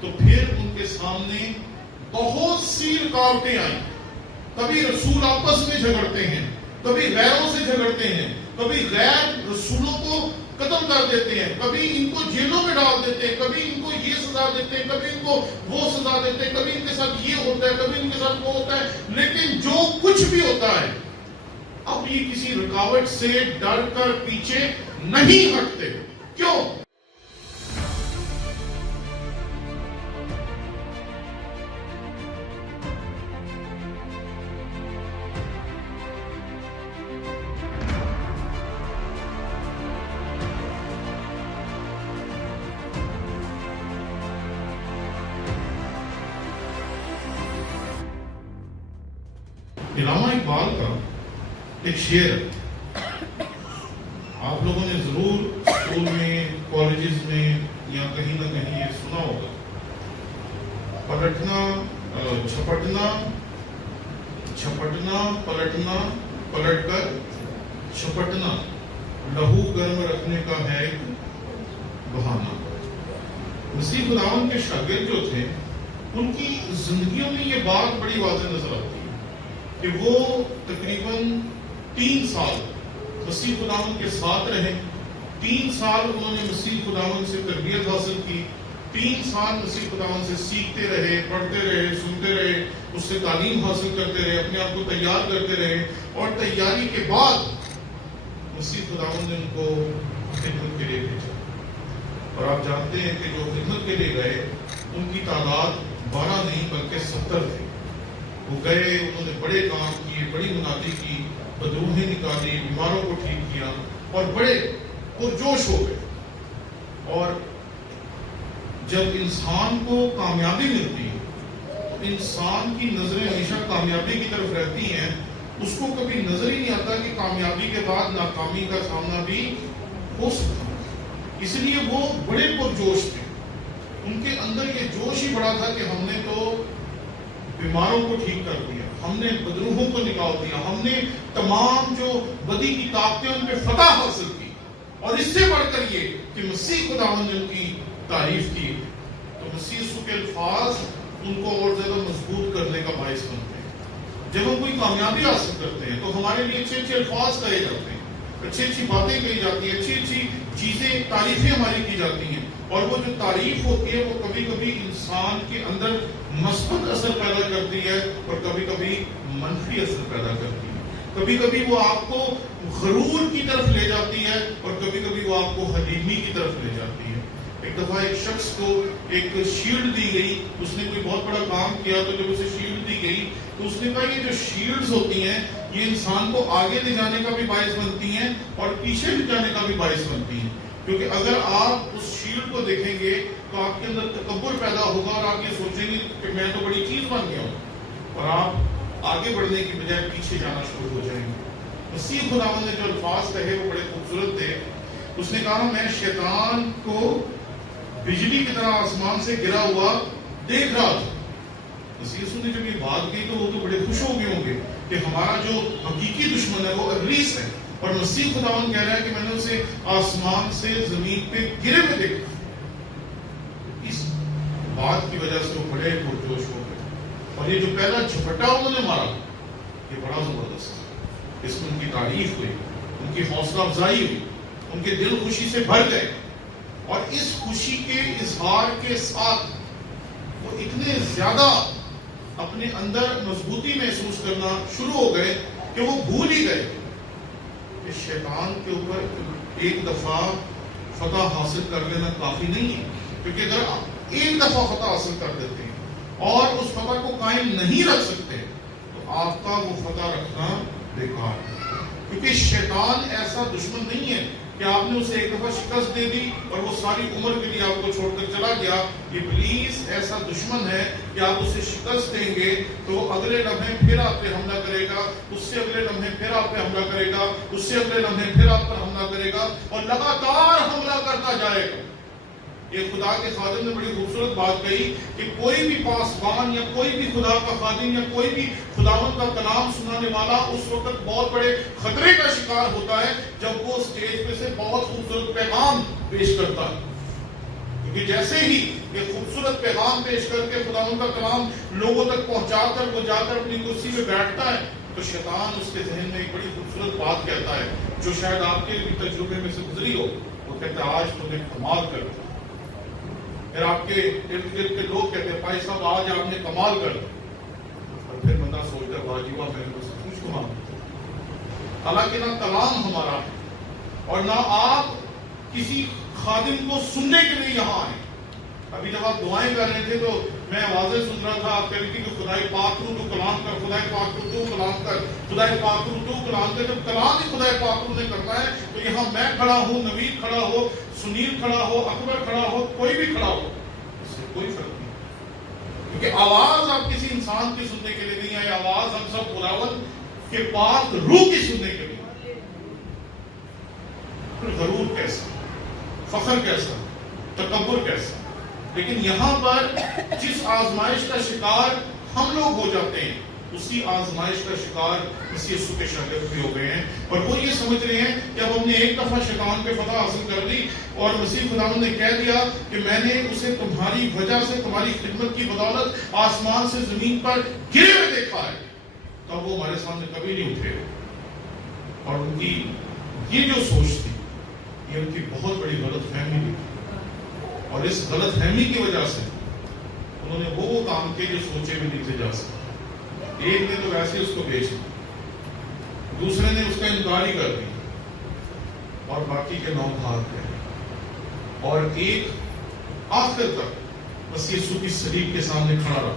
تو پھر ان کے سامنے بہت سی رکاوٹیں آئیں. کبھی رسول آپس میں جھگڑتے ہیں, کبھی غیروں سے جھگڑتے ہیں, کبھی غیر رسولوں کو قتل کر دیتے ہیں, کبھی ان کو جیلوں میں ڈال دیتے ہیں, کبھی ان کو یہ سزا دیتے ہیں, کبھی ان کو وہ سزا دیتے ہیں, کبھی ان کے ساتھ یہ ہوتا ہے, کبھی ان کے ساتھ وہ ہوتا ہے. لیکن جو کچھ بھی ہوتا ہے, اب یہ کسی رکاوٹ سے ڈر کر پیچھے نہیں ہٹتے. کیوں؟ علامہ اقبال کا ایک شعر ہے, آپ لوگوں نے ضرور اسکول میں, کالجز میں یا کہیں نہ کہیں یہ سنا ہوگا. پلٹنا جھپٹنا, جھپٹنا پلٹنا, پلٹ کر جھپٹنا, لہو گرم رکھنے کا ہے ایک بہانہ. مسیح خداوند کے شاگرد جو تھے, ان کی زندگیوں میں یہ بات بڑی واضح نظر آتی ہے کہ وہ تقریباً 3 سال مسیح خداوند کے ساتھ رہے. 3 سال انہوں نے مسیح خداوند سے تربیت حاصل کی. 3 سال مسیح خداوند سے سیکھتے رہے, پڑھتے رہے, سنتے رہے, اس سے تعلیم حاصل کرتے رہے, اپنے آپ کو تیار کرتے رہے. اور تیاری کے بعد مسیح خداوند نے ان کو خدمت کے لیے بھیجا. اور آپ جانتے ہیں کہ جو خدمت کے لیے گئے, ان کی تعداد 12 نہیں بلکہ 70 تھی. وہ گئے, انہوں نے بڑے کام کیے, بڑی منادی کی, بدروہیں نکالی, بیماروں کو ٹھیک کیا, اور بڑے پرجوش ہو گئے. اور جب انسان کو کامیابی ملتی ہے تو انسان کی نظریں ہمیشہ کامیابی کی طرف رہتی ہیں. اس کو کبھی نظر ہی نہیں آتا کہ کامیابی کے بعد ناکامی کا سامنا بھی ہو سکتا ہے. اس لیے وہ بڑے پرجوش تھے. ان کے اندر یہ جوش ہی بڑا تھا کہ ہم نے تو بیماروں کو ٹھیک کر دیا, ہم نے بدروحوں کو نکال دیا, ہم نے تمام جو بدی کی طاقتیں ان پہ فتح حاصل کی. اور اس سے بڑھ کر یہ کہ مسیح خداوند نے ان کی تعریف کی. تو مسیح یسوع کے الفاظ ان کو اور زیادہ مضبوط کرنے کا باعث بنتے ہیں. جب ہم کوئی کامیابی حاصل کرتے ہیں تو ہمارے لیے اچھے اچھے الفاظ کہے جاتے ہیں, اچھی اچھی باتیں کہی جاتی ہیں, اچھی اچھی چیزیں, تعریفیں ہماری کی جاتی ہیں. اور وہ جو تعریف ہوتی ہے وہ کبھی کبھی انسان کے اندر مثبت اثر پیدا کرتی ہے اور کبھی کبھی منفی اثر پیدا کرتی ہے. کبھی کبھی وہ آپ کو غرور کی طرف لے جاتی ہے اور کبھی کبھی وہ آپ کو حلیمی کی طرف لے جاتی ہے. ایک دفعہ ایک شخص کو ایک شیلڈ دی گئی, اس نے کوئی بہت بڑا کام کیا, تو جب اسے شیلڈ دی گئی تو اس نے کہا یہ جو شیلڈز ہوتی ہیں یہ انسان کو آگے لے جانے کا بھی باعث بنتی ہیں اور پیچھے لے جانے کا بھی باعث بنتی ہیں. کیونکہ اگر آپ اس شیلڈ کو دیکھیں گے تو آپ کے اندر تکبر پیدا ہوگا اور آپ یہ سوچیں گے کہ میں تو بڑی چیز بن گیا ہوں, اور آپ آگے بڑھنے کی بجائے پیچھے جانا شروع ہو جائیں گے. مسیح خداوند نے جو الفاظ کہے وہ بڑے خوبصورت تھے. اس نے کہا میں شیطان کو بجلی کی طرح آسمان سے گرا ہوا دیکھ رہا تھا. مسیح یسوع نے جب یہ بات کہی تو وہ تو بڑے خوش ہو گئے ہوں گے کہ ہمارا جو حقیقی دشمن ہے وہ ابلیس ہے, اور مسیح خداوند کہہ رہا ہے کہ میں نے اسے آسمان سے زمین پہ گرے ہوئے دیکھا. اس بات کی وجہ سے وہ بڑے پرجوش ہو گئے, اور یہ جو پہلا جھپٹا انہوں نے مارا یہ بڑا زبردست ہے. اس میں ان کی تعریف ہوئی, ان کی حوصلہ افزائی ہوئی, ان کے دل خوشی سے بھر گئے, اور اس خوشی کے اظہار کے ساتھ وہ اتنے زیادہ اپنے اندر مضبوطی محسوس کرنا شروع ہو گئے کہ وہ بھول ہی گئے کہ شیطان کے اوپر ایک دفعہ فتح حاصل کر لینا کافی نہیں ہے. کیونکہ اگر آپ ایک دفعہ فتح حاصل کر دیتے ہیں اور اس فتح کو قائم نہیں رکھ سکتے تو آپ کا وہ فتح رکھنا بیکار ہے. کیونکہ شیطان ایسا دشمن نہیں ہے کہ آپ نے اسے ایک دفعہ شکست دے دی اور وہ ساری عمر کے لیے آپ کو چھوڑ کر چلا گیا. ابلیس ایسا دشمن ہے کہ آپ اسے شکست دیں گے تو اگلے لمحے پھر آپ پہ حملہ کرے گا, اس سے اگلے لمحے پھر آپ پہ حملہ کرے گا, اس سے اگلے لمحے پھر آپ پر حملہ کرے گا, اور لگاتار حملہ کرتا جائے گا. یہ خدا کے خادم نے بڑی خوبصورت بات کہی کہ کوئی بھی پاسبان یا کوئی بھی خدا کا خادم یا کوئی بھی خداوند کا کلام سنانے والا اس وقت بہت بڑے خطرے کا شکار ہوتا ہے جب وہ اسٹیج پہ سے بہت خوبصورت پیغام پیش کرتا ہے. کیونکہ جیسے ہی یہ خوبصورت پیغام پیش کر کے خداوند کا کلام لوگوں تک پہنچا کر وہ جا کر اپنی کرسی پہ بیٹھتا ہے تو شیطان اس کے ذہن میں ایک بڑی خوبصورت بات کہتا ہے جو شاید آپ کے بھی تجربے میں سے گزری ہو. وہ کہتا ہے آج تم نے کمال کر دیا. پھر آپ کے ارد گرد کے لوگ کہتے ہیں بھائی صاحب آج آپ نے کمال کر دیا. اور پھر بندہ سوچتا ہے واجبہ میں نے تو سب کچھ کمال کیا. حالانکہ نہ کلام ہمارا ہے اور نہ آپ کسی خادم کو سننے کے لیے یہاں آئے. ابھی جب آپ دعائیں کر رہے تھے تو میں آوازیں سن رہا تھا. آپ کہہ رہی تھی کہ خدائے پاک رو تو کلام کر, خدائے پاک رو تو کلام کر, خدائے پاک رو تو کلام کر. جب کلام ہی خدائے پاک رو نے کرنا ہے تو یہاں میں کھڑا ہوں, نوید کھڑا ہو, سنیل کھڑا ہو, اکبر کھڑا ہو, کوئی بھی کھڑا ہو, اس سے کوئی فرق نہیں. کیونکہ آواز آپ کسی انسان کی سننے کے لیے نہیں ہے, آواز ہم سب خداوند کے پاک روح کی سننے کے لیے. غرور کیسا, فخر کیسا, تکبر کیسا. لیکن یہاں پر جس آزمائش کا شکار ہم لوگ ہو جاتے ہیں اسی آزمائش کا شکار مسیح یسوع کے شاگرد بھی ہو گئے ہیں. اور وہ یہ سمجھ رہے ہیں کہ اب ہم نے ایک دفعہ شیطان پہ فتح حاصل کر لی اور مسیح خداوند نے کہہ دیا کہ میں نے اسے تمہاری وجہ سے, تمہاری خدمت کی بدولت آسمان سے زمین پر گرے ہوئے دیکھا ہے. تب وہ ہمارے سامنے کبھی نہیں اٹھے. اور ان کی یہ جو سوچ تھی یہ ان کی بہت بڑی غلط فہمی تھی. اور اس غلط فہمی کی وجہ سے انہوں نے وہ کام کیے جو سوچے بھی نہیں تھے جا سکتے. ایک نے تو ویسے اس کو بیچ دیا, دوسرے نے اس کا انکار ہی کر دیا اور باقی کے 9 بھاگ گئے. اور ایک آخر تک مسیح یسوع کی صلیب کے سامنے کھڑا رہا.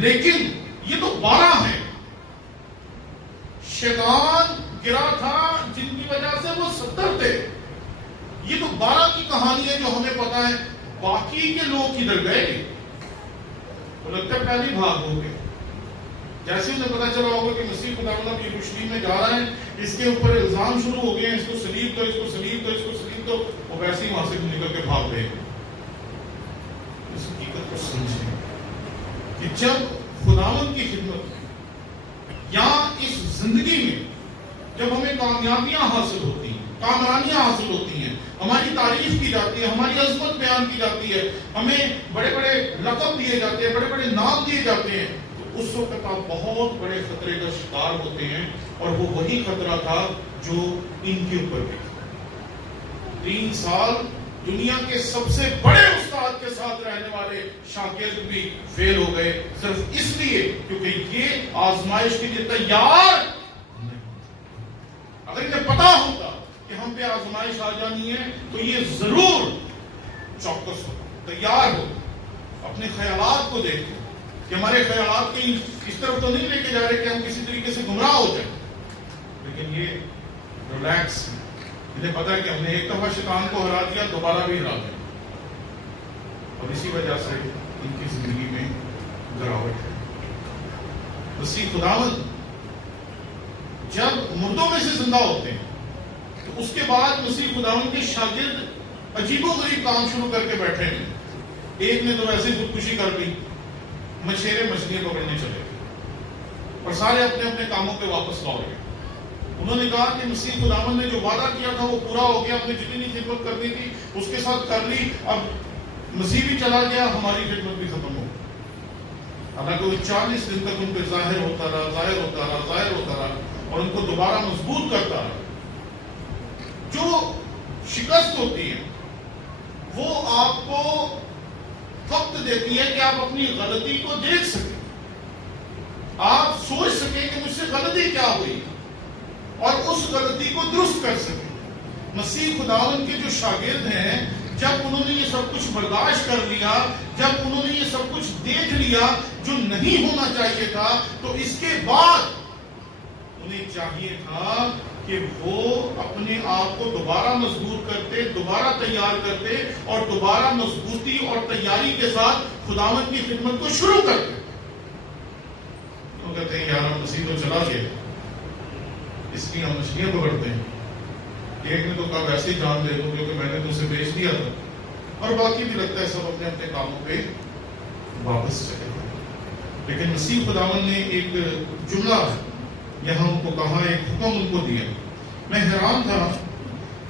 لیکن یہ تو 12 ہیں. شیطان گرا تھا جن کی وجہ سے وہ 70 تھے. یہ تو 12 کی کہانی ہے جو ہمیں پتا ہے. باقی کے لوگ کدھر گئے؟ وہ لگتا ہے پہلی بھاگ ہو گئے. جیسے انہیں پتا چلا ہوگا کہ مسیح خداوند اب یروشلم میں جا رہا ہے, اس کے اوپر الزام شروع ہو گئے ہیں, اس کو سلیب دو, اس کو سلیب دو, اس کو سلیب دو, وہ ویسے ہی وہاں سے نکل کے بھاگ گئے. اس حقیقت کو سمجھیں کہ جب خداوند کی خدمت یا اس زندگی میں جب ہمیں کامیابیاں حاصل ہوتی ہیں, کامرانیاں حاصل ہوتی ہیں, ہماری تعریف کی جاتی ہے, ہماری عظمت بیان کی جاتی ہے, ہمیں بڑے بڑے لقب دیے جاتے ہیں, بڑے بڑے نام دیے جاتے ہیں, تو اس وقت آپ بہت بڑے خطرے کا شکار ہوتے ہیں. اور وہ وہی خطرہ تھا جو ان کے اوپر بھی تھا. 3 سال دنیا کے سب سے بڑے استاد کے ساتھ رہنے والے شاگرد بھی فیل ہو گئے صرف اس لیے کیونکہ یہ آزمائش کے لیے تیار نہیں. اگر انہیں پتا ہوتا کہ ہم پہ آزمائش آ جانی ہے تو یہ ضرور چوکس ہو, تیار ہو, اپنے خیالات کو دیکھو کہ ہمارے خیالات کہیں اس طرف تو نہیں لے کے جا رہے کہ ہم کسی طریقے سے گمراہ ہو جائیں. لیکن یہ ریلیکس, انہیں پتا ہے کہ ہم نے ایک دفعہ شیطان کو ہرا دیا, دوبارہ بھی ہرا دیا. اور اسی وجہ سے ان کی زندگی میں گراوٹ ہے. مسیح خداوند جب مردوں میں سے زندہ ہوتے ہیں تو اس کے بعد مسیح خداوند کے شاگرد عجیب و غریب کام شروع کر کے بیٹھے ہیں. ایک نے تو ویسے خودکشی کر لی, مچھیرے مچھلیاں پکڑنے چلے گئے اور سارے اپنے اپنے کاموں پہ واپس لوٹ گئے. انہوں نے کہا کہ مسیح خداوند نے جو وعدہ کیا تھا وہ پورا ہو گیا, ہم نے جتنی خدمت کرنی تھی اس کے ساتھ کر لی, اب مسیح بھی چلا گیا, ہماری خدمت بھی ختم ہو. حالانکہ وہ 40 دن تک ان پہ ظاہر ہوتا رہا اور ان کو دوبارہ مضبوط کرتا رہا. جو شکست ہوتی ہے وہ آپ کو وقت دیتی ہے کہ آپ اپنی غلطی کو دیکھ سکیں, آپ سوچ سکیں کہ مجھ سے غلطی کیا ہوئی اور اس غلطی کو درست کر سکیں. مسیح خداوند کے جو شاگرد ہیں جب انہوں نے یہ سب کچھ برداشت کر لیا, جب انہوں نے یہ سب کچھ دیکھ لیا جو نہیں ہونا چاہیے تھا, تو اس کے بعد انہیں چاہیے تھا کہ وہ اپنے آپ کو دوبارہ مضبوط کرتے, دوبارہ تیار کرتے اور دوبارہ مضبوطی اور تیاری کے ساتھ خداوند کی خدمت کو شروع کرتے. وہ کہتے ہیں یار مسیح تو چلا گیا, اس کی ہم مچھلیاں پکڑتے ہیں. ایک نے تو کہا ویسے ہی جان دے دو کیونکہ میں نے تو اسے بیچ دیا تھا, اور باقی بھی لگتا ہے سب اپنے اپنے کاموں پہ واپس چلے گئے. لیکن مسیح خداوند نے ایک جملہ یہاں ان کو کہا, ایک حکم ان کو دیا. میں حیران تھا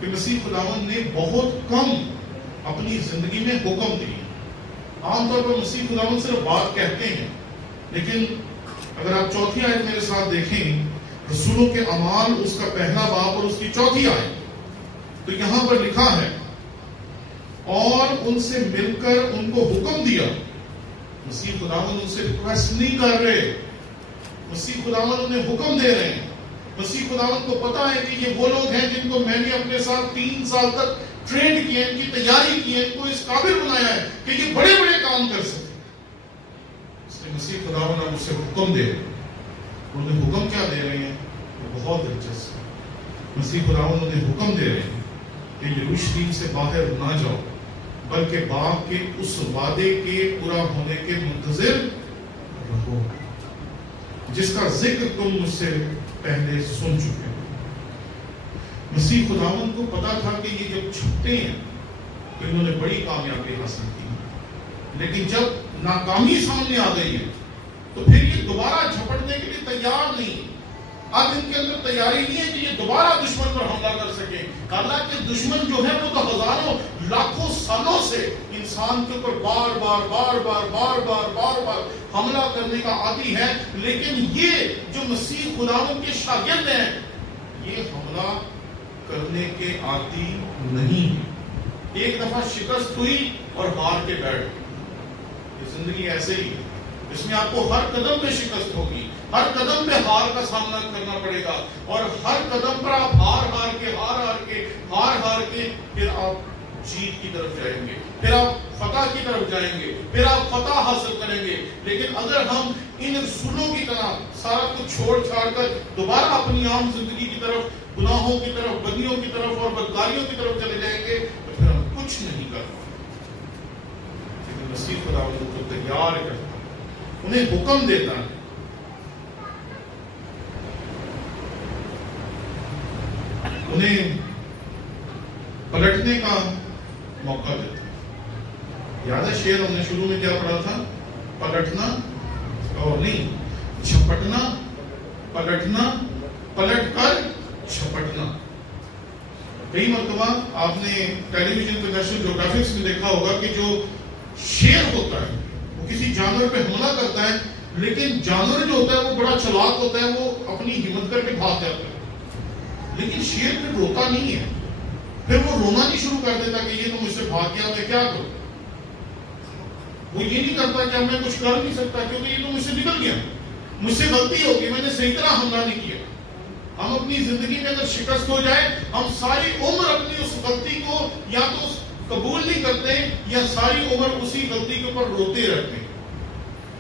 کہ مسیح خداوند نے بہت کم اپنی زندگی میں حکم دیے. عام طور پر مسیح خداوند صرف بات کہتے ہیں، لیکن اگر آپ چوتھی آیت میرے ساتھ دیکھیں، رسولوں کے اعمال اس کا پہلا باب اور اس کی چوتھی آیت، تو یہاں پر لکھا ہے اور ان سے مل کر ان کو حکم دیا. مسیح خداوند ان سے ریکویسٹ نہیں کر رہے، مسیح خداوند انہیں حکم دے رہے ہیں. مسیح خداوند کو پتا ہے کہ یہ وہ لوگ ہیں جن کو میں نے اپنے ساتھ 3 سال تک ٹرینڈ کیا، ان کی تیاری کی ہے، ان کو اس قابل بنایا ہے کہ یہ بڑے بڑے کام کر سکیں. اس لیے مسیح خداوند اب اسے حکم دے رہے ہیں. انہیں حکم کیا دے رہے ہیں؟ وہ بہت دلچسپ ہے. مسیح خداوند انہیں حکم دے رہے ہیں کہ یروشلم سے باہر نہ جاؤ، بلکہ باپ کے اس وعدے کے پورا ہونے کے منتظر رہو جس کا ذکر تم مجھ سے پہلے سن چکے ہو. مسیح خداوند کو پتا تھا کہ یہ جب چھپتے ہیں تو انہوں نے بڑی کامیابی حاصل کی، لیکن جب ناکامی سامنے آ گئی ہے تو پھر یہ دوبارہ جھپٹنے کے لیے تیار نہیں. اب ان کے اندر تیاری نہیں ہے کہ یہ دوبارہ دشمن پر حملہ کر سکیں. حالانکہ دشمن جو ہے وہ تو ہزاروں لاکھوں سالوں سے انسان کے اوپر بار بار بار بار بار بار بار بار حملہ کرنے کا عادی ہے، لیکن یہ جو مسیح خداوند کے شاگرد ہیں یہ حملہ کرنے کے عادی نہیں. ایک دفعہ شکست ہوئی اور ہار کے بیٹھ گئی. یہ زندگی ایسے ہی ہے، اس میں آپ کو ہر قدم پہ شکست ہوگی، ہر قدم پہ ہار کا سامنا کرنا پڑے گا، اور ہر قدم پر آپ ہار کے پھر آپ جیت کی طرف جائیں گے، پھر آپ فتح کی طرف جائیں گے، پھر آپ فتح حاصل کریں گے. لیکن اگر ہم ان رسولوں کی طرح سارا کچھ چھوڑ چھاڑ کر دوبارہ اپنی عام زندگی کی طرف، گناہوں کی طرف، بدیوں کی طرف اور بدکاریوں کی طرف چلے جائیں گے تو پھر ہم کچھ نہیں کر پائیں گے. لیکن مسیح خداوند کو تیار کرتا ہے، انہیں حکم دیتا ہے. انہیں پلٹنے کا موقع دیتا ہے. یاد ہے شعر ہم نے شروع میں کیا پڑھا تھا؟ پلٹنا اور نہیں، چھپٹنا، پلٹنا، پلٹ کر چھپٹنا. کئی مرتبہ آپ نے ٹیلی ویژن پہ نیشنل جیوگرافکس میں دیکھا ہوگا کہ جو شیر ہوتا ہے وہ کسی جانور پہ حملہ کرتا ہے، لیکن جانور جو ہوتا ہے وہ بڑا چلاک ہوتا ہے، وہ اپنی ہمت کر کے بھاگ جاتا ہے. لیکن شیر پھر روتا نہیں ہے، پھر وہ رونا نہیں شروع کر دیتا کہ یہ تو مجھ سے بھاگ گیا، میں کیا کروں. وہ یہ نہیں کرتا کہ میں کچھ کر نہیں سکتا کیونکہ یہ تو مجھ سے نکل گیا، مجھ سے غلطی ہوگی، میں نے صحیح طرح حملہ نہیں کیا. ہم اپنی زندگی میں اگر شکست ہو جائے، ہم ساری عمر اپنی اس غلطی کو یا تو قبول نہیں کرتے یا ساری عمر اسی غلطی کے اوپر روتے رہتے ہیں.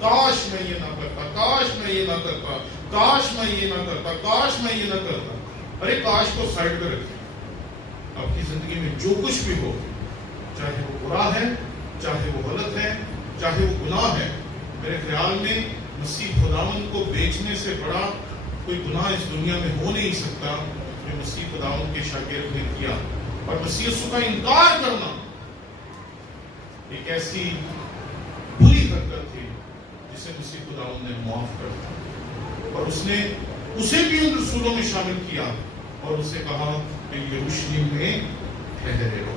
کاش میں یہ نہ کرتا، کاش میں یہ نہ کرتا، کاش میں یہ نہ کرتا، کاش میں یہ نہ کرتا. ارے کاش کو سائڈ پہ رکھیں. آپ کی زندگی میں جو کچھ بھی ہو، چاہے وہ برا ہے، چاہے وہ غلط ہے، چاہے وہ گناہ ہے، میرے خیال میں مسیح خداوند کو بیچنے سے بڑا کوئی گناہ اس دنیا میں ہو نہیں سکتا جو مسیح خداوند کے شاگرد نے کیا. اور مسیح یسوع کا انکار کرنا ایک ایسی بری حرکت تھی جسے مسیح خداوند نے معاف کر دیا، اور اس نے اسے بھی ان رسولوں میں شامل کیا اور اسے کہا کہ یروشلم میں ٹھہرے رہو،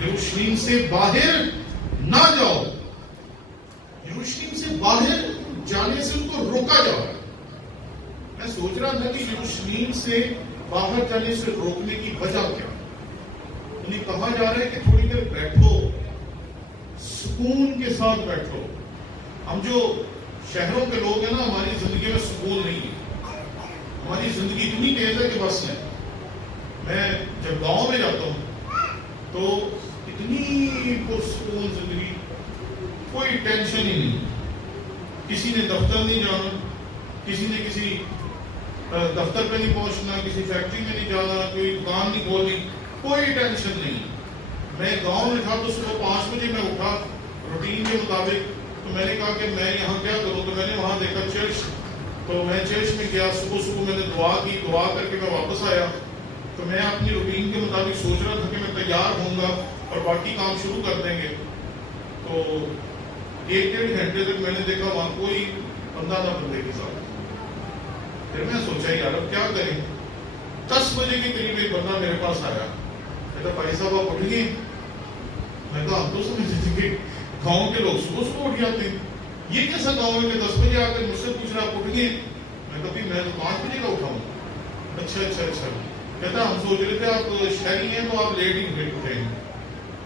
یروشلم سے باہر نہ جاؤ. یروشلم سے باہر جانے سے ان کو روکا جا رہا ہے. میں سوچ رہا تھا کہ یروشلم سے باہر جانے سے روکنے کی وجہ کیا. انہیں کہا جا رہا ہے کہ تھوڑی دیر بیٹھو، سکون کے ساتھ بیٹھو. ہم جو شہروں کے لوگ ہیں نا، ہماری زندگی میں سکون نہیں ہے. ہماری زندگی اتنی تیز ہے کہ بس ہے. میں جب گاؤں میں جاتا ہوں تو اتنی پرسکون زندگی، کوئی ٹینشن ہی نہیں. کسی نے دفتر نہیں جانا، کسی نے کسی دفتر پہ نہیں پہنچنا، کسی فیکٹری میں نہیں جانا، کوئی دکان نہیں کھولنی، کوئی ٹینشن نہیں. میں گاؤں میں تھا تو صبح 5 بجے میں اٹھا روٹین کے مطابق. تو میں نے کہا کہ میں یہاں کیا کروں، تو میں نے وہاں دیکھا چرچ. تو میں چرچ میں گیا، صبح میں نے دعا کی، دعا کر کے میں واپس آیا. تو میں اپنی روٹین کے مطابق سوچ رہا تھا کہ میں تیار ہوں گا اور باقی کام شروع کر دیں گے. تو 1-1.5 گھنٹے تک میں نے دیکھا وہاں کوئی بندہ نہ بندے کے ساتھ. پھر میں سوچا یار اب کیا کریں. 10 بجے کے قریب ایک بندہ میرے پاس آیا. کہتا بھائی صاحب آپ اٹھ گئے؟ میں کہا ہم تو سمجھتے تھے کہ گاؤں کے لوگ صبح صبح اٹھ جاتے ہیں, یہ کیسا گاؤں ہے کہ 10 بجے آ کر مجھ سے پوچھ رہا آپ اٹھ گئے؟ میں کہا میں تو 5 بجے کا اٹھا ہوں. اچھا کہتا ہم سوچ رہے تھے آپ شہری ہیں تو آپ لیٹ ہی اٹھیں گے.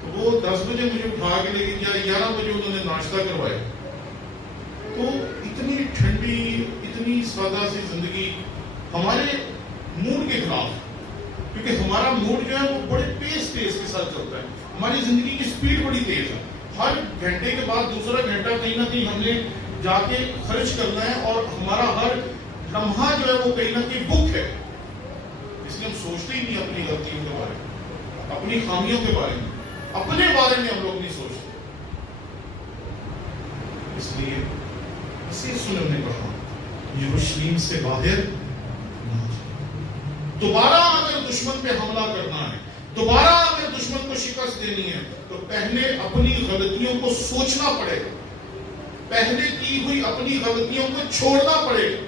تو وہ 10 بجے مجھے اٹھا کے لے کے 11 بجے انہوں نے ناشتہ کروایا. تو اتنی ٹھنڈی اتنی سادہ سی زندگی ہمارے موڈ کے خلاف, کیونکہ ہمارا موڈ جو ہے وہ بڑے تیز کے ساتھ چلتا ہے. ہماری زندگی کی سپیڈ بڑی تیز ہے. ہر گھنٹے کے بعد دوسرا گھنٹہ کہیں نہ کہیں ہم نے جا کے خرچ کرنا ہے, اور ہمارا ہر لمحہ جو ہے وہ کہیں نہ کہیں بک ہے. اس لیے ہم سوچتے ہی نہیں اپنی غلطیوں کے بارے میں, اپنی خامیوں کے بارے میں, اپنے بارے میں ہم لوگ نہیں سوچتے. اس لیے اسی سنن نے کہا یروشلم سے باہر نہ جاؤ. دوبارہ اگر دشمن پہ حملہ کرنا ہے, دوبارہ اگر دشمن کو شکست دینی ہے, تو پہلے اپنی غلطیوں کو سوچنا پڑے گا, پہلے کی ہوئی اپنی غلطیوں کو چھوڑنا پڑے گا,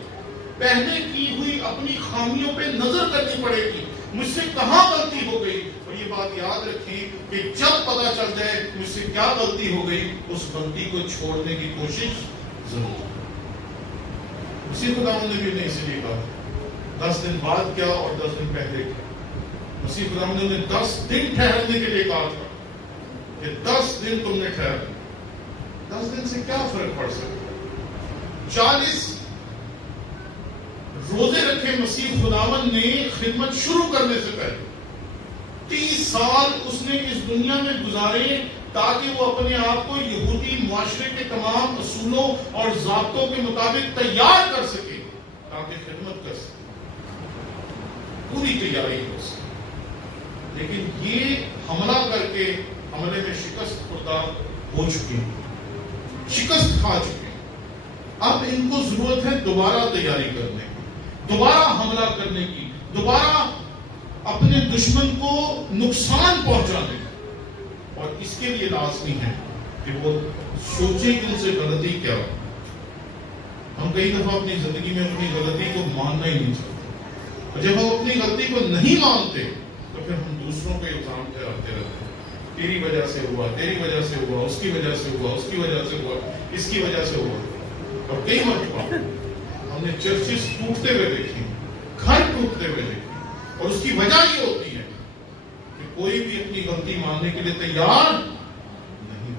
پہلے کی ہوئی اپنی خامیوں پہ نظر کرنی پڑے گی, مجھ سے کہاں غلطی ہو گئی. اور یہ بات یاد رکھیں کہ جب پتا چل جائے مجھ سے کیا غلطی ہو گئی, اس غلطی کو چھوڑنے کی کوشش ضرور. اسی خداوند نے بھی نہیں اسی لیے کہا 10 دن بعد کیا اور 10 دن پہلے کیا. اسی خداوند نے 10 دن ٹھہرنے کے لیے کہا تھا کہ 10 دن تم نے ٹھہرنا. 10 دن سے کیا فرق پڑ سکتا ہے؟ 40 روزے رکھے مسیح خداوند نے خدمت شروع کرنے سے پہلے 30 سال اس نے اس دنیا میں گزارے تاکہ وہ اپنے آپ کو یہودی معاشرے کے تمام اصولوں اور ضابطوں کے مطابق تیار کر سکے, تاکہ خدمت کر سکے, پوری تیاری ہو سکے. لیکن یہ حملہ کر کے حملے میں شکست خوردہ ہو چکے ہیں, شکست کھا چکے ہیں. اب ان کو ضرورت ہے دوبارہ تیاری کرنے کی, دوبارہ حملہ کرنے کی, دوبارہ اپنے دشمن کو نقصان پہنچانے کی. اور اس کے لیے لازمی ہے کہ وہ سوچیں کہ ان سے غلطی کیا ہو. ہم کئی دفعہ اپنی زندگی میں اپنی غلطی کو ماننا ہی نہیں چاہتے, اور جب ہم اپنی غلطی کو نہیں مانتے تو پھر ہم دوسروں کو الزام ٹھہراتے رہتے ہیں. تیری وجہ سے ہوا, تیری وجہ سے ہوا, اس کی وجہ سے ہوا, اس کی وجہ سے ہوا, اس کی وجہ سے ہوا. اور کئی مرتبہ ہم نے چرچز ٹوٹتے ہوئے دیکھی, گھر ٹوٹتے ہوئے دیکھی, اور اس کی وجہ یہ ہوتی ہے کہ کوئی بھی اپنی غلطی ماننے کے لیے تیار نہیں.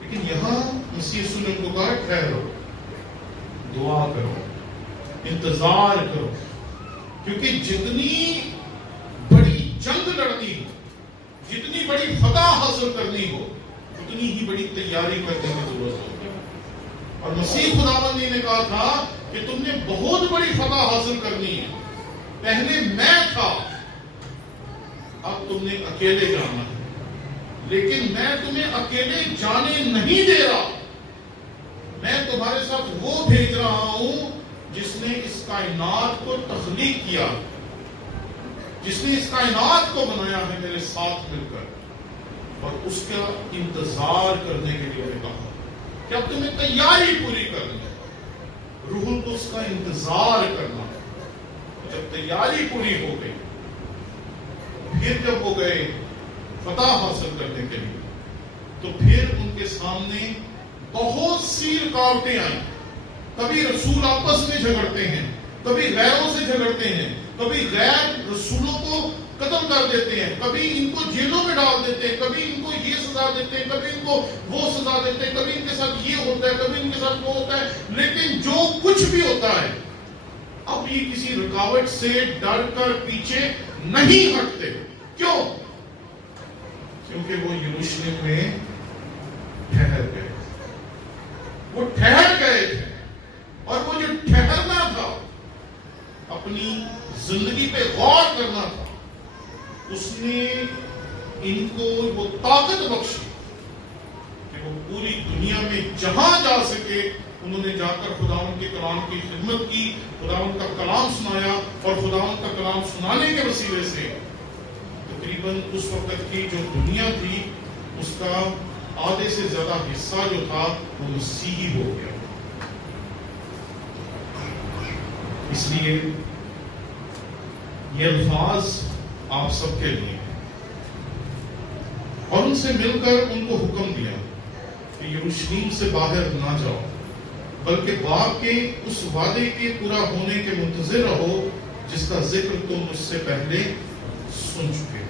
لیکن یہاں مسیح سنن کو کہا ٹھہرو, دعا کرو, انتظار کرو, کیونکہ جتنی بڑی جنگ لڑنی ہو, جتنی بڑی فتح حاصل کرنی ہو, اتنی ہی بڑی تیاری کرنے کی ضرورت ہوتی ہے. اور مسیح خداوند نے کہا تھا کہ تم نے بہت بڑی فتح حاصل کرنی ہے. پہلے میں تھا, اب تم نے اکیلے جانا ہے, لیکن میں تمہیں اکیلے جانے نہیں دے رہا. میں تمہارے ساتھ وہ بھیج رہا ہوں جس نے اس کائنات کو تخلیق کیا, جس نے اس کائنات کو بنایا ہے میرے ساتھ مل کر. اور اس کا انتظار کرنے کے لیے میں کہا کہ اب تمہیں تیاری پوری کرنی ہے, روح القدس کا انتظار کرنا. جب تیاری پوری ہو گئی, پھر جب وہ گئے فتح حاصل کرنے کے لیے, تو پھر ان کے سامنے بہت سی رکاوٹیں آئیں. کبھی رسول آپس میں جھگڑتے ہیں, کبھی غیروں سے جھگڑتے ہیں, کبھی غیر رسولوں کو قتل کر دیتے ہیں, کبھی ان کو جیلوں میں ڈال دیتے ہیں, کبھی ان کو یہ سزا دیتے ہیں, کبھی ان کو وہ سزا دیتے ہیں, کبھی ان کے ساتھ یہ ہوتا ہے, کبھی ان کے ساتھ وہ ہوتا ہے. لیکن جو کچھ بھی ہوتا ہے, اب یہ کسی رکاوٹ سے ڈر کر پیچھے نہیں ہٹتے. کیوں؟ کیونکہ وہ یروشلم میں ٹھہر گئے. وہ ٹھہر گئے تھے, اور وہ جو ٹھہرنا تھا, اپنی زندگی پہ غور کرنا تھا, اس نے ان کو وہ طاقت بخشی کہ وہ پوری دنیا میں جہاں جا سکے انہوں نے جا کر خداوند کے کلام کی خدمت کی, خداوند کا کلام سنایا, اور خداوند کا کلام سنانے کے وسیلے سے تقریباً اس وقت کی جو دنیا تھی اس کا آدھے سے زیادہ حصہ جو تھا وہ مسیحی ہو گیا. اس لیے یہ الفاظ آپ سب کے لیے, اور ان سے مل کر ان کو حکم دیا کہ یروشلم سے باہر نہ جاؤ، بلکہ باپ کے اس وعدے کے پورا ہونے کے منتظر رہو جس کا ذکر تم مجھ سے پہلے سن چکے،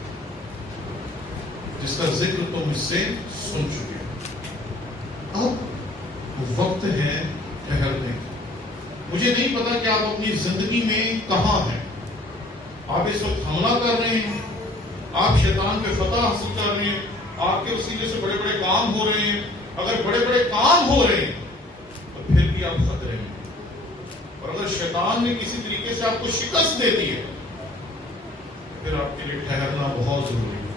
جس کا ذکر تم مجھ سے سن چکے۔ اب وقت ہے ٹھہرنے۔ مجھے نہیں پتا کہ آپ اپنی زندگی میں کہاں ہیں۔ آپ اس وقت حملہ کر رہے ہیں، آپ شیطان پہ فتح حاصل کر رہے ہیں، آپ کے وسیلے سے بڑے بڑے کام ہو رہے ہیں۔ اگر بڑے بڑے کام ہو رہے ہیں تو پھر بھی آپ خطرے میں، اور اگر شیطان نے کسی طریقے سے آپ کو شکست دے دی ہے پھر آپ کے لیے ٹھہرنا بہت ضروری ہے۔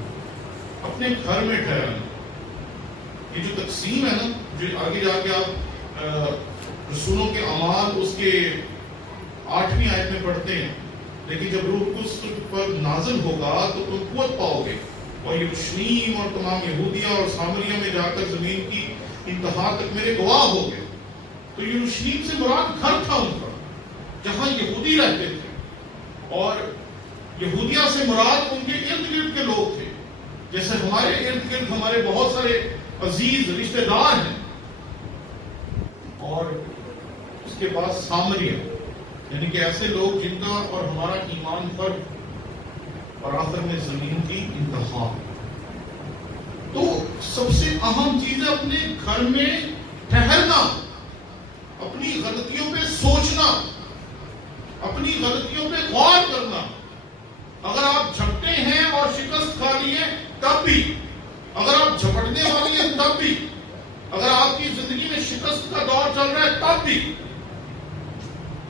اپنے گھر میں ٹھہرنا۔ یہ جو تقسیم ہے نا، جو آگے جا کے آپ رسولوں کے اعمال اس کے 8ویں آیت میں پڑھتے ہیں، لیکن جب روح القدس پر نازل ہوگا تو تم قوت پاؤ گے اور یروشلم اور تمام یہودیہ اور سامریہ میں جا کر زمین کی انتہا تک میرے گواہ ہو گئے۔ تو یروشلم سے مراد گھر تھا ان کا، جہاں یہودی رہتے تھے، اور یہودیہ سے مراد ان کے ارد گرد کے لوگ تھے۔ جیسے ہمارے ارد گرد ہمارے بہت سارے عزیز رشتہ دار ہیں، اور اس کے بعد سامریہ، یعنی کہ ایسے لوگ جن کا اور ہمارا ایمان فرق، اور آخر میں زمین کی انتہا۔ تو سب سے اہم چیز ہے اپنے گھر میں ٹھہرنا، اپنی غلطیوں پہ سوچنا، اپنی غلطیوں پہ غور کرنا۔ اگر آپ جھپٹے ہیں اور شکست کھا لی ہے تب بھی، اگر آپ جھپٹنے والی ہیں تب بھی، اگر آپ کی زندگی میں شکست کا دور چل رہا ہے تب بھی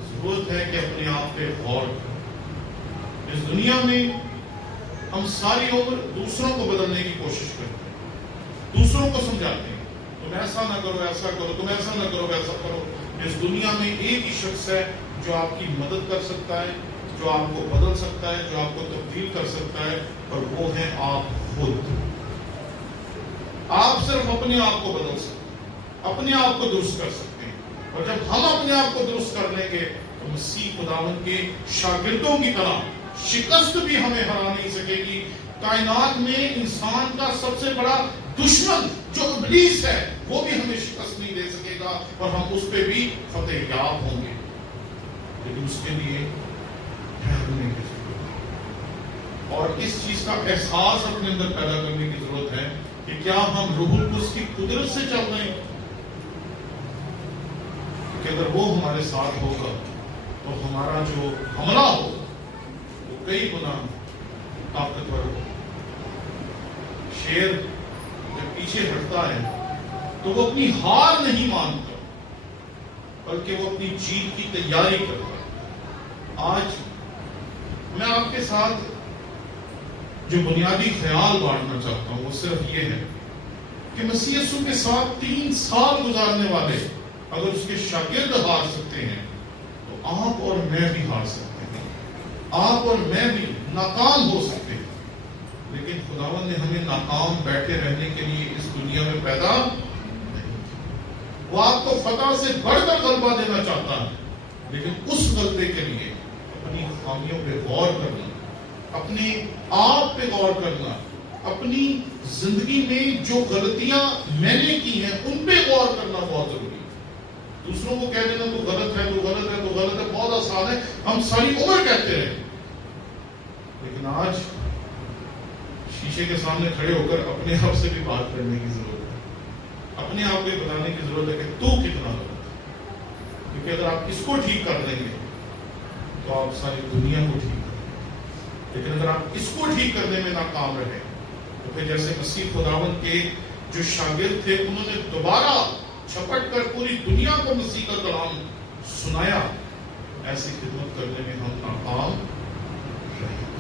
ضرورت ہے کہ اپنے آپ پہ غور کریں۔ اس دنیا میں ہم ساری عمر دوسروں کو بدلنے کی کوشش کرتے ہیں، دوسروں کو سمجھاتے ہیں، تم ایسا نہ کرو، ایسا کرو، تم ایسا نہ کرو، ویسا کرو۔ اس دنیا میں ایک ہی شخص ہے جو آپ کی مدد کر سکتا ہے، جو آپ کو بدل سکتا ہے، جو آپ کو تبدیل کر سکتا ہے، اور وہ ہے آپ خود۔ آپ صرف اپنے آپ کو بدل سکتے ہیں، اپنے آپ کو درست کر سکتے ہیں، اور جب ہم اپنے آپ کو درست کر لیں گے تو مسیح خداوند کے شاگردوں کی طرح شکست بھی ہمیں ہرا نہیں سکے گی۔ کائنات میں انسان کا سب سے بڑا دشمن جو ابلیس ہے وہ بھی ہمیں شکست نہیں دے سکے گا، اور ہم اس پہ بھی فتح یاب ہوں گے، لیکن اس کے لیے ٹھہرنے کی ضرورت ہے، اور اس چیز کا احساس اپنے اندر پیدا کرنے کی ضرورت ہے کہ کیا ہم روح القدس کی قدرت سے چل رہے ہیں، کہ اگر وہ ہمارے ساتھ ہوگا تو ہمارا جو حملہ ہو وہ کئی گنا طاقتور ہو۔ شیر جب پیچھے ہٹتا ہے تو وہ اپنی ہار نہیں مانتا، بلکہ وہ اپنی جیت کی تیاری کرتا ہے۔ آج میں آپ کے ساتھ جو بنیادی خیال بانٹنا چاہتا ہوں وہ صرف یہ ہے کہ مسیح یسوع کے ساتھ 3 سال گزارنے والے اگر اس کے شاگرد ہار سکتے ہیں تو آپ اور میں بھی ہار سکتے ہیں، آپ اور میں بھی ناکام ہو سکتے ہیں، لیکن خداوند نے ہمیں ناکام بیٹھے رہنے کے لیے اس دنیا میں پیدا نہیں کیا۔ وہ آپ کو فتح سے بڑھ کر غلبہ دینا چاہتا ہے، لیکن اس غلبے کے لیے اپنی خامیوں پہ غور کرنا، اپنے آپ پہ غور کرنا، اپنی زندگی میں جو غلطیاں میں نے کی ہیں ان پہ غور کرنا بہت ضروری ہے۔ دوسروں کو کہہ دینا تو غلط ہے، تو غلط ہے، تو غلط ہے، بہت آسان ہے، ہم ساری عمر کہتے رہے، لیکن آج شیشے کے سامنے کھڑے ہو کر اپنے آپ سے بھی بات کرنے کی ضرورت ہے، اپنے آپ کو بتانے کی ضرورت ہے کہ تو کتنا غلط ہے، کیونکہ اگر آپ اس کو ٹھیک کر دیں گے تو آپ ساری دنیا کو ٹھیک کر دیں گے، لیکن اگر آپ اس کو ٹھیک کرنے میں ناکام رہے تو پھر جیسے مسیح خداوند کے جو شاگرد تھے انہوں نے دوبارہ چھپٹ کر پوری دنیا کو مسیح کا کلام سنایا، ایسی خدمت کرنے میں ہم ناکام رہے۔